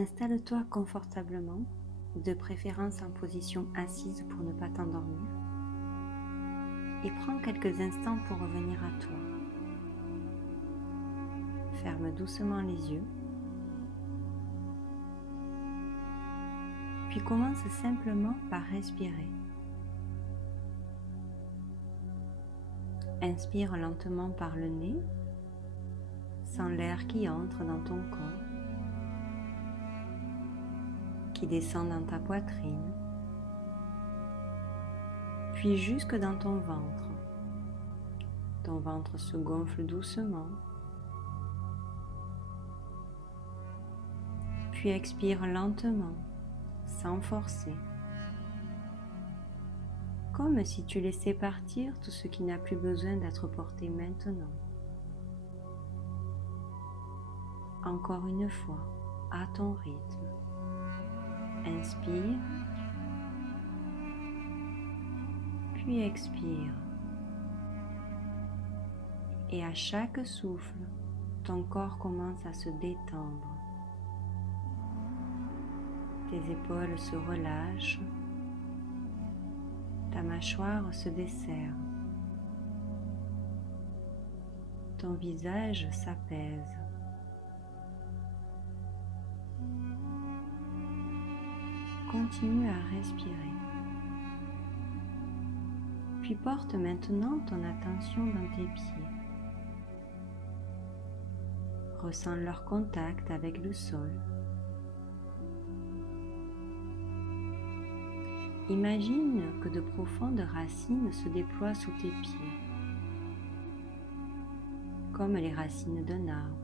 Installe-toi confortablement, de préférence en position assise pour ne pas t'endormir, et prends quelques instants pour revenir à toi. Ferme doucement les yeux, puis commence simplement par respirer. Inspire lentement par le nez, sens l'air qui entre dans ton corps, qui descend dans ta poitrine, puis jusque dans ton ventre. Ton ventre se gonfle doucement, puis expire lentement, sans forcer, comme si tu laissais partir tout ce qui n'a plus besoin d'être porté maintenant. Encore une fois, à ton rythme. Inspire, puis expire. Et à chaque souffle, ton corps commence à se détendre. Tes épaules se relâchent, ta mâchoire se desserre, ton visage s'apaise. Continue à respirer. Puis porte maintenant ton attention dans tes pieds. Ressens leur contact avec le sol. Imagine que de profondes racines se déploient sous tes pieds, comme les racines d'un arbre.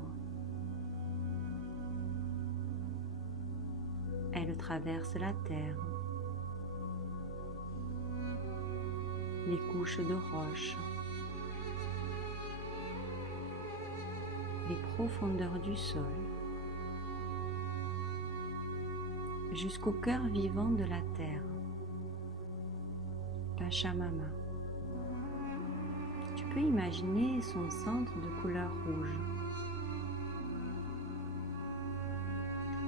Elles traversent la terre, les couches de roches, les profondeurs du sol, jusqu'au cœur vivant de la terre, Pachamama. Tu peux imaginer son centre de couleur rouge.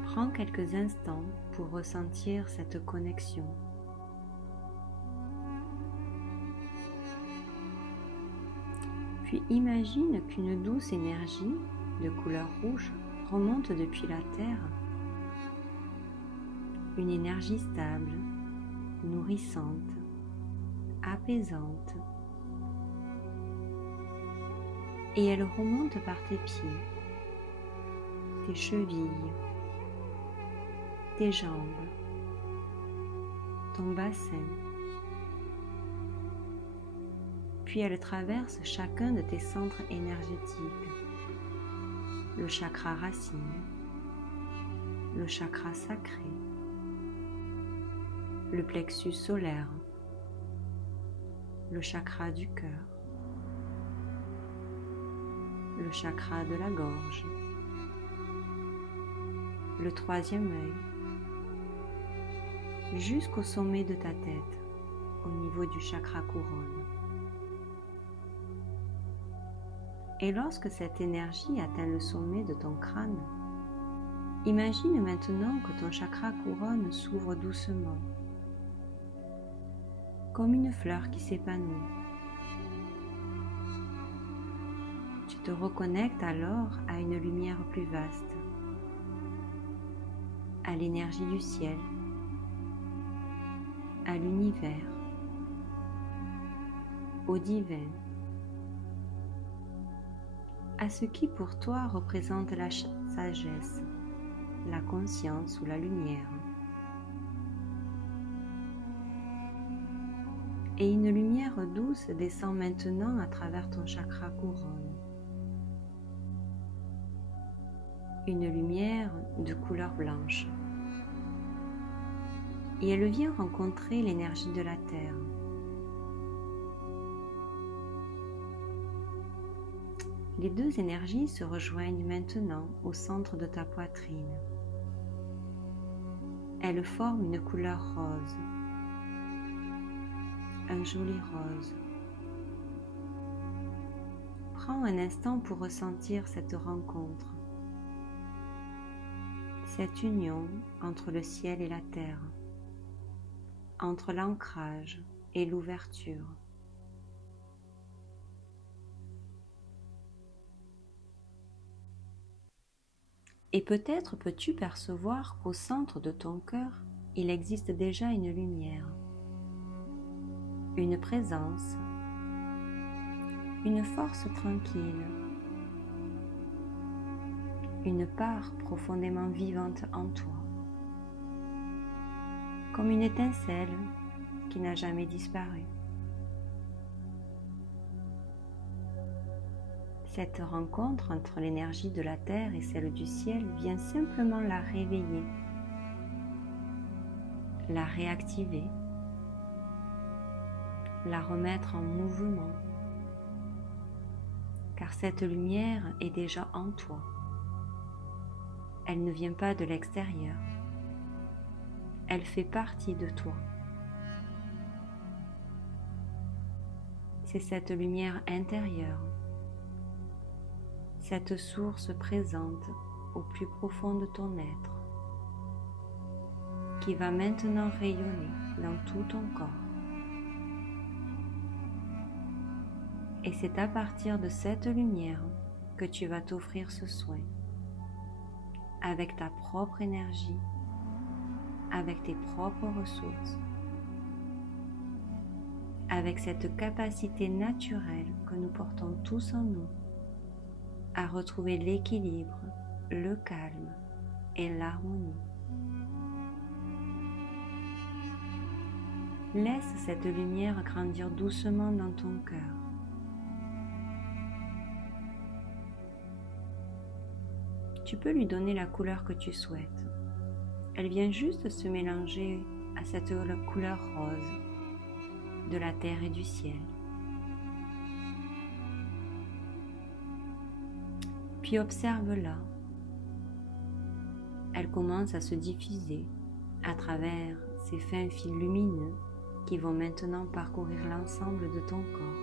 Prends quelques instants pour ressentir cette connexion. Puis imagine qu'une douce énergie de couleur rouge remonte depuis la terre. Une énergie stable, nourrissante, apaisante. Et elle remonte par tes pieds, tes chevilles, tes jambes, ton bassin. Puis elle traverse chacun de tes centres énergétiques, le chakra racine, le chakra sacré, le plexus solaire, le chakra du cœur, le chakra de la gorge, le troisième œil, jusqu'au sommet de ta tête, au niveau du chakra couronne. Et lorsque cette énergie atteint le sommet de ton crâne, imagine maintenant que ton chakra couronne s'ouvre doucement, comme une fleur qui s'épanouit. Tu te reconnectes alors à une lumière plus vaste, à l'énergie du ciel, à l'univers, au divin, à ce qui pour toi représente la sagesse, la conscience ou la lumière. Et une lumière douce descend maintenant à travers ton chakra couronne. Une lumière de couleur blanche. Et elle vient rencontrer l'énergie de la terre. Les deux énergies se rejoignent maintenant au centre de ta poitrine. Elles forment une couleur rose, un joli rose. Prends un instant pour ressentir cette rencontre, cette union entre le ciel et la terre, entre l'ancrage et l'ouverture. Et peut-être peux-tu percevoir qu'au centre de ton cœur, il existe déjà une lumière, une présence, une force tranquille, une part profondément vivante en toi, comme une étincelle qui n'a jamais disparu. Cette rencontre entre l'énergie de la terre et celle du ciel vient simplement la réveiller, la réactiver, la remettre en mouvement, car cette lumière est déjà en toi. Elle ne vient pas de l'extérieur, elle fait partie de toi. C'est cette lumière intérieure, cette source présente au plus profond de ton être, qui va maintenant rayonner dans tout ton corps. Et c'est à partir de cette lumière que tu vas t'offrir ce soin, avec ta propre énergie, avec tes propres ressources, avec cette capacité naturelle que nous portons tous en nous à retrouver l'équilibre, le calme et l'harmonie. Laisse cette lumière grandir doucement dans ton cœur. Tu peux lui donner la couleur que tu souhaites. Elle vient juste se mélanger à cette couleur rose de la terre et du ciel. Puis observe-la. Elle commence à se diffuser à travers ces fins fils lumineux qui vont maintenant parcourir l'ensemble de ton corps,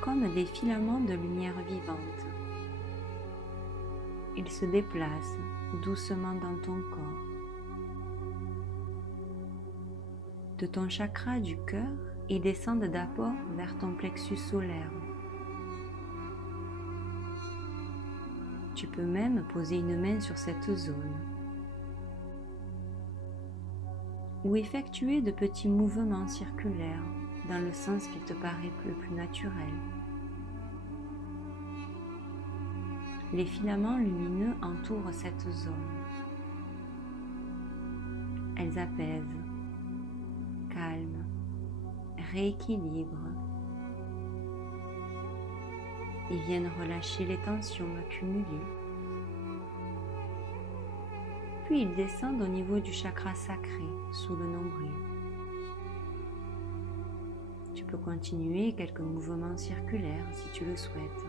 comme des filaments de lumière vivante. Ils se déplacent doucement dans ton corps. De ton chakra du cœur, ils descendent d'abord vers ton plexus solaire. Tu peux même poser une main sur cette zone ou effectuer de petits mouvements circulaires dans le sens qui te paraît le plus naturel. Les filaments lumineux entourent cette zone. Elles apaisent, calment, rééquilibrent. Ils viennent relâcher les tensions accumulées. Puis ils descendent au niveau du chakra sacré, sous le nombril. Tu peux continuer quelques mouvements circulaires si tu le souhaites.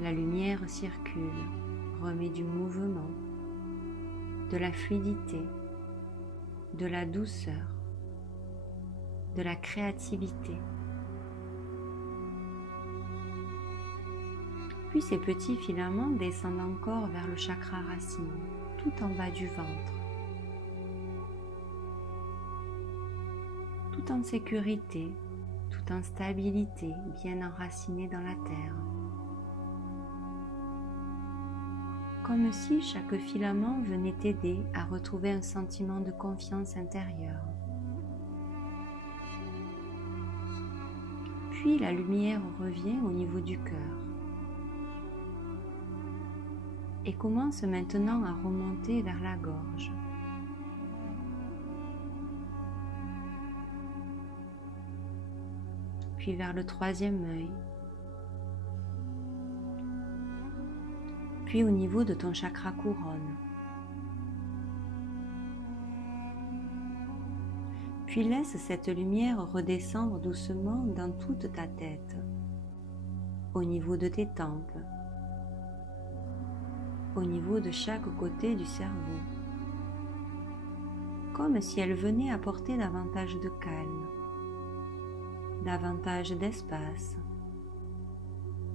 La lumière circule, remet du mouvement, de la fluidité, de la douceur, de la créativité. Puis ces petits filaments descendent encore vers le chakra racine, tout en bas du ventre, tout en sécurité, tout en stabilité, bien enraciné dans la terre. Comme si chaque filament venait t'aider à retrouver un sentiment de confiance intérieure. Puis la lumière revient au niveau du cœur et commence maintenant à remonter vers la gorge. Puis vers le troisième œil. Puis au niveau de ton chakra couronne. Puis laisse cette lumière redescendre doucement dans toute ta tête, au niveau de tes tempes, au niveau de chaque côté du cerveau, comme si elle venait apporter davantage de calme, davantage d'espace,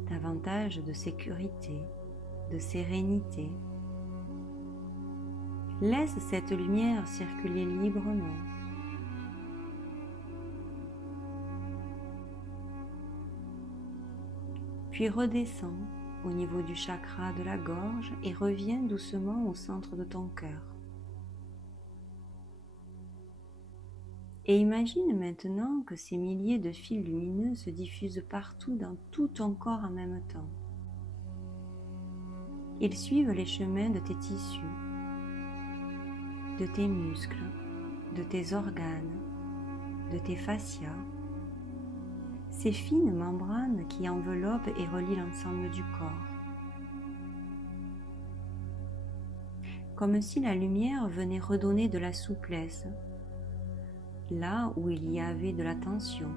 davantage de sécurité, de sérénité. Laisse cette lumière circuler librement. Puis redescends au niveau du chakra de la gorge et reviens doucement au centre de ton cœur. Et imagine maintenant que ces milliers de fils lumineux se diffusent partout dans tout ton corps en même temps. Ils suivent les chemins de tes tissus, de tes muscles, de tes organes, de tes fascias, ces fines membranes qui enveloppent et relient l'ensemble du corps. Comme si la lumière venait redonner de la souplesse, là où il y avait de la tension,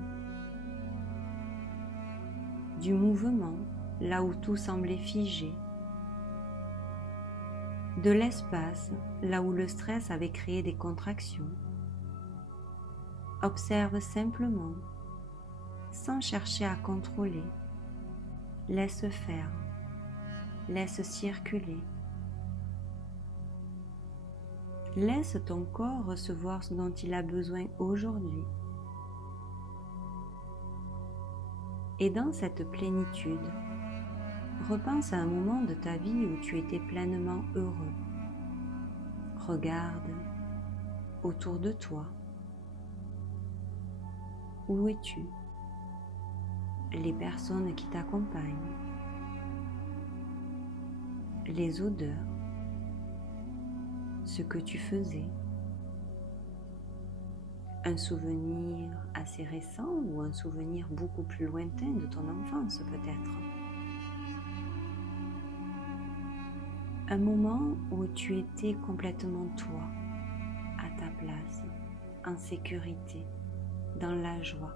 du mouvement, là où tout semblait figé, de l'espace, là où le stress avait créé des contractions. Observe simplement, sans chercher à contrôler. Laisse faire, laisse circuler. Laisse ton corps recevoir ce dont il a besoin aujourd'hui. Et dans cette plénitude, repense à un moment de ta vie où tu étais pleinement heureux. Regarde autour de toi. Où es-tu? Les personnes qui t'accompagnent, les odeurs, ce que tu faisais, un souvenir assez récent ou un souvenir beaucoup plus lointain de ton enfance peut-être. Un moment où tu étais complètement toi, à ta place, en sécurité, dans la joie,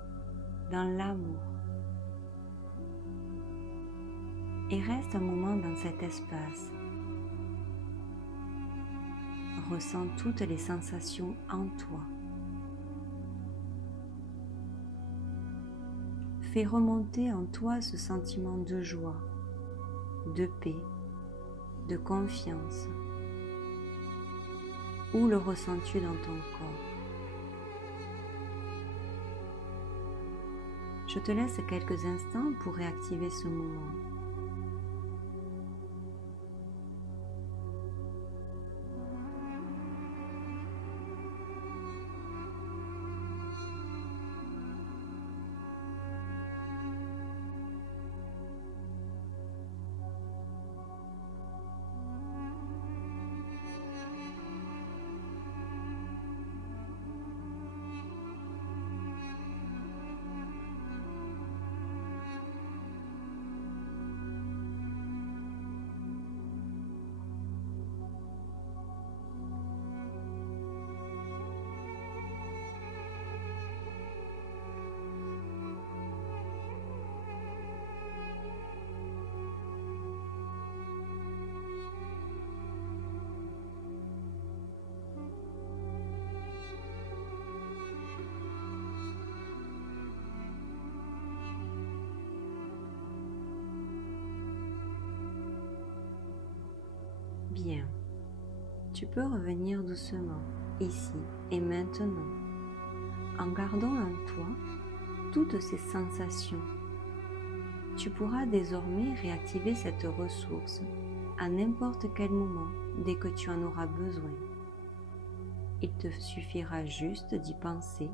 dans l'amour. Et reste un moment dans cet espace. Ressens toutes les sensations en toi. Fais remonter en toi ce sentiment de joie, de paix, de confiance. Où le ressens-tu dans ton corps? Je te laisse quelques instants pour réactiver ce moment. Bien, tu peux revenir doucement, ici et maintenant, en gardant en toi toutes ces sensations. Tu pourras désormais réactiver cette ressource à n'importe quel moment dès que tu en auras besoin. Il te suffira juste d'y penser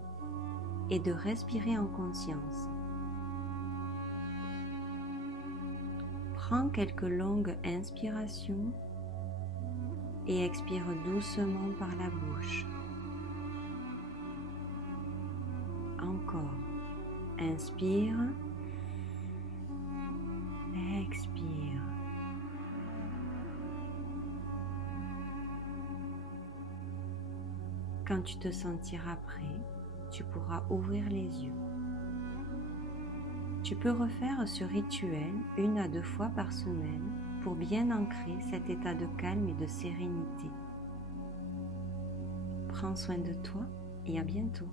et de respirer en conscience. Prends quelques longues inspirations et expire doucement par la bouche. Encore. Inspire. Expire. Quand tu te sentiras prêt, tu pourras ouvrir les yeux. Tu peux refaire ce rituel 1 à 2 fois par semaine pour bien ancrer cet état de calme et de sérénité. Prends soin de toi et à bientôt.